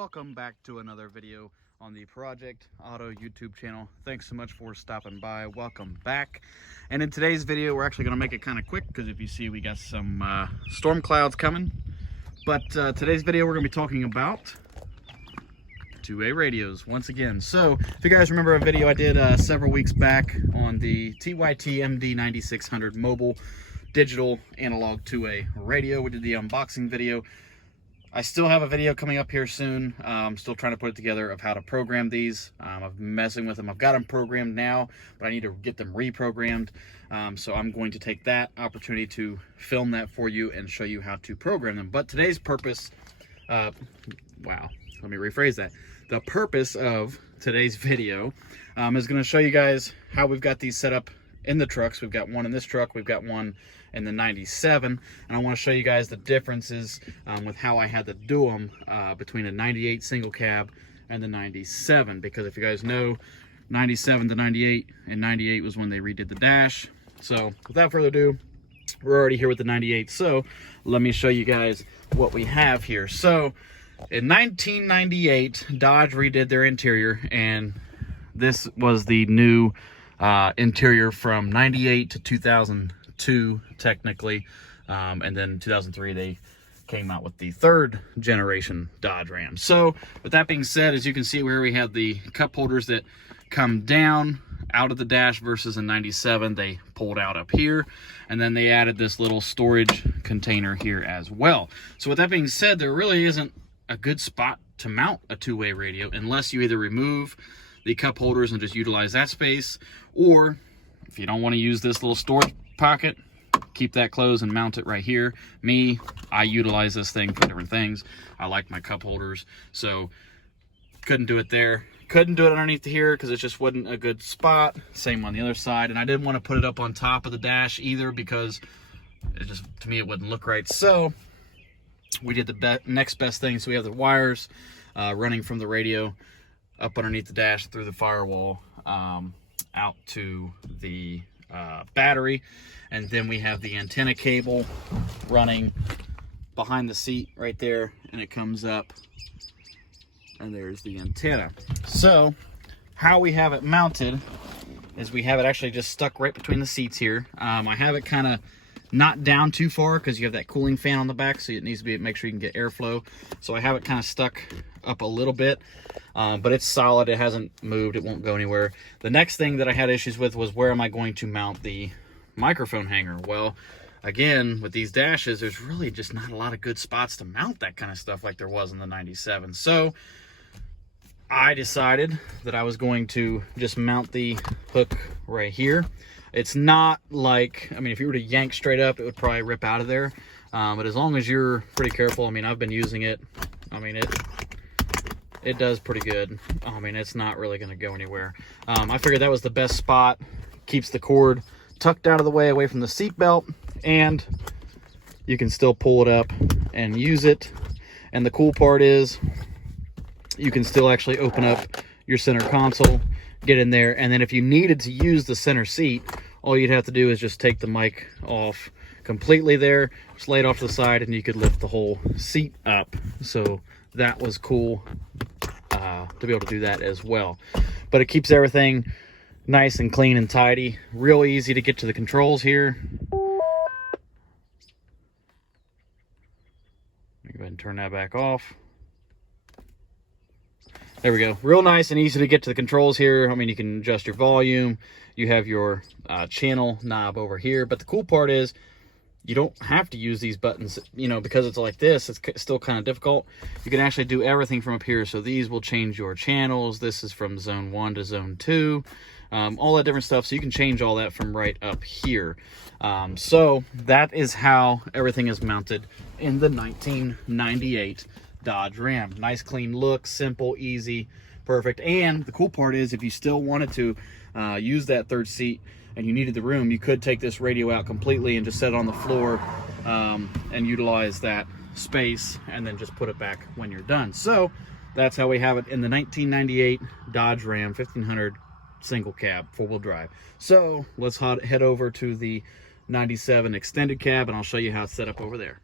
welcome back to another video on the Project Auto YouTube channel. Thanks so much for stopping by. Welcome back. And in today's video, we're actually going to make it kind of quick because if you see, we got some storm clouds coming. But today's video, we're going to be talking about two-way radios once again. So if you guys remember a video I did several weeks back on the TYT MD-9600 mobile digital analog two-way radio, we did the unboxing video. I still have a video coming up here soon. I'm still trying to put it together of how to program these. I've been messing with them. I've got them programmed now, but I need to get them reprogrammed. So I'm going to take that opportunity to film that for you and show you how to program them. But today's purpose, wow, let me rephrase that. The purpose of today's video is going to show you guys how we've got these set up in the trucks. We've got one in this truck, we've got one in the 97, and I want to show you guys the differences with how I had to do them between a 98 single cab and the 97, because if you guys know, 97 to 98, and 98 was when they redid the dash. So without further ado, we're already here with the 98, so let me show you guys what we have here. So in 1998, Dodge redid their interior, and this was the new interior from 98 to 2002 technically, and then 2003 they came out with the third generation Dodge Ram. So with that being said, as you can see where we have the cup holders that come down out of the dash versus a 97, they pulled out up here, and then they added this little storage container here as well. So with that being said, there really isn't a good spot to mount a two-way radio unless you either remove the cup holders and just utilize that space, or if you don't want to use this little storage pocket, keep that closed and mount it right here. I utilize this thing for different things. I like my cup holders, so couldn't do it there. Couldn't do it underneath here because it just wasn't a good spot. Same on the other side, and I didn't want to put it up on top of the dash either because it just, to me, it wouldn't look right. So we did the next best thing. So we have the wires running from the radio up underneath the dash through the firewall out to the battery, and then we have the antenna cable running behind the seat right there, and it comes up, and there's the antenna. So how we have it mounted is we have it actually just stuck right between the seats here. I have it kind of not down too far because you have that cooling fan on the back, so it needs to be, make sure you can get airflow. So I have it kind of stuck up a little bit, but it's solid. It hasn't moved. It won't go anywhere. The next thing that I had issues with was where am I going to mount the microphone hanger? Well, again, with these dashes, there's really just not a lot of good spots to mount that kind of stuff like there was in the 97. So I decided that I was going to just mount the hook right here. It's not like, I mean, if you were to yank straight up, it would probably rip out of there. But as long as you're pretty careful, I mean, I've been using it. I mean, it does pretty good. I mean, it's not really going to go anywhere. I figured that was the best spot. Keeps the cord tucked out of the way away from the seat belt, and you can still pull it up and use it. And the cool part is you can still actually open up your center console, get in there, and then if you needed to use the center seat, all you'd have to do is just take the mic off completely there, just lay it off to the side, and you could lift the whole seat up. So that was cool to be able to do that as well. But it keeps everything nice and clean and tidy. Real easy to get to the controls here. Let me go ahead and turn that back off. There we go. Real nice and easy to get to the controls here. I mean, you can adjust your volume. You have your channel knob over here. But the cool part is you don't have to use these buttons, you know, because it's like this. It's still kind of difficult. You can actually do everything from up here. So these will change your channels. This is from zone 1 to zone 2. All that different stuff. So you can change all that from right up here. So that is how everything is mounted in the 1998 Dodge Ram. Nice clean look, simple, easy, perfect. And the cool part is if you still wanted to use that third seat and you needed the room, you could take this radio out completely and just set it on the floor and utilize that space and then just put it back when you're done. So that's how we have it in the 1998 Dodge Ram 1500 single cab 4-wheel drive. So let's head over to the 97 extended cab and I'll show you how it's set up over there.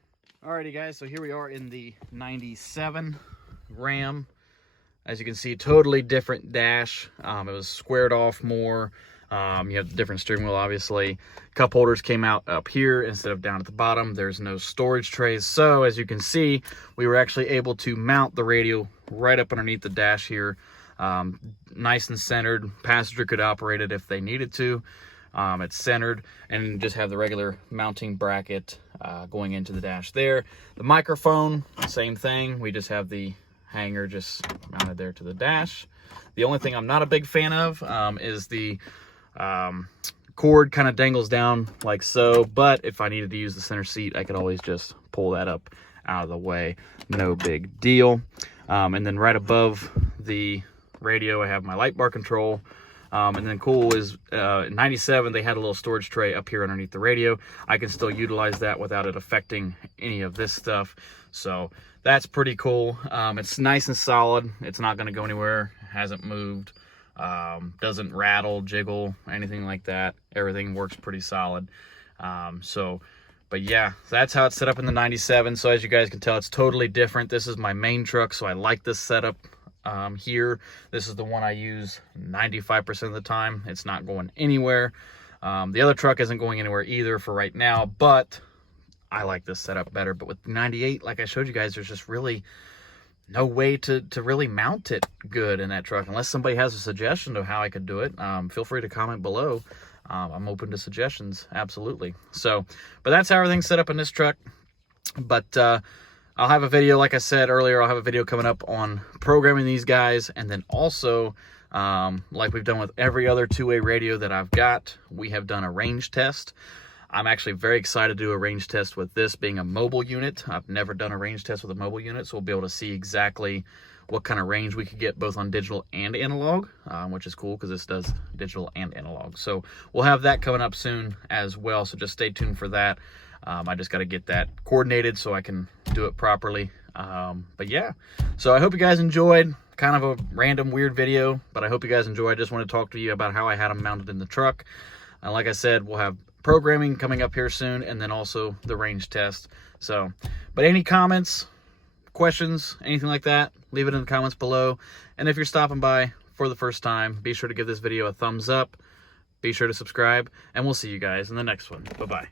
Alrighty guys, so here we are in the 97 Ram. As you can see, totally different dash. It was squared off more. You have the different steering wheel, obviously. Cup holders came out up here instead of down at the bottom. There's no storage trays. So as you can see, we were actually able to mount the radio right up underneath the dash here. Nice and centered. Passenger could operate it if they needed to. It's centered, and just have the regular mounting bracket going into the dash there. The microphone, same thing. We just have the hanger just mounted there to the dash. The only thing I'm not a big fan of is the cord kind of dangles down like so, but if I needed to use the center seat, I could always just pull that up out of the way. No big deal. And then right above the radio, I have my light bar control. And then cool is in 97, they had a little storage tray up here underneath the radio. I can still utilize that without it affecting any of this stuff. So that's pretty cool. It's nice and solid. It's not going to go anywhere. Hasn't moved. Doesn't rattle, jiggle, anything like that. Everything works pretty solid. But yeah, that's how it's set up in the 97. So as you guys can tell, it's totally different. This is my main truck, so I like this setup here. This is the one I use 95% of the time. It's not going anywhere. The other truck isn't going anywhere either for right now, but I like this setup better. But with the 98, like I showed you guys, there's just really no way to really mount it good in that truck. Unless somebody has a suggestion of how I could do it, feel free to comment below. I'm open to suggestions, absolutely. So, but that's how everything's set up in this truck. But I'll have a video, like I said earlier, I'll have a video coming up on programming these guys. And then also, like we've done with every other two-way radio that I've got, we have done a range test. I'm actually very excited to do a range test with this being a mobile unit. I've never done a range test with a mobile unit, so we'll be able to see exactly what kind of range we could get both on digital and analog, which is cool because this does digital and analog. So we'll have that coming up soon as well, so just stay tuned for that. I just got to get that coordinated so I can do it properly. But yeah, so I hope you guys enjoyed. Kind of a random, weird video, but I hope you guys enjoy. I just want to talk to you about how I had them mounted in the truck. And like I said, we'll have programming coming up here soon, and then also the range test. So, but any comments, questions, anything like that, leave it in the comments below. And if you're stopping by for the first time, be sure to give this video a thumbs up. Be sure to subscribe, and we'll see you guys in the next one. Bye-bye.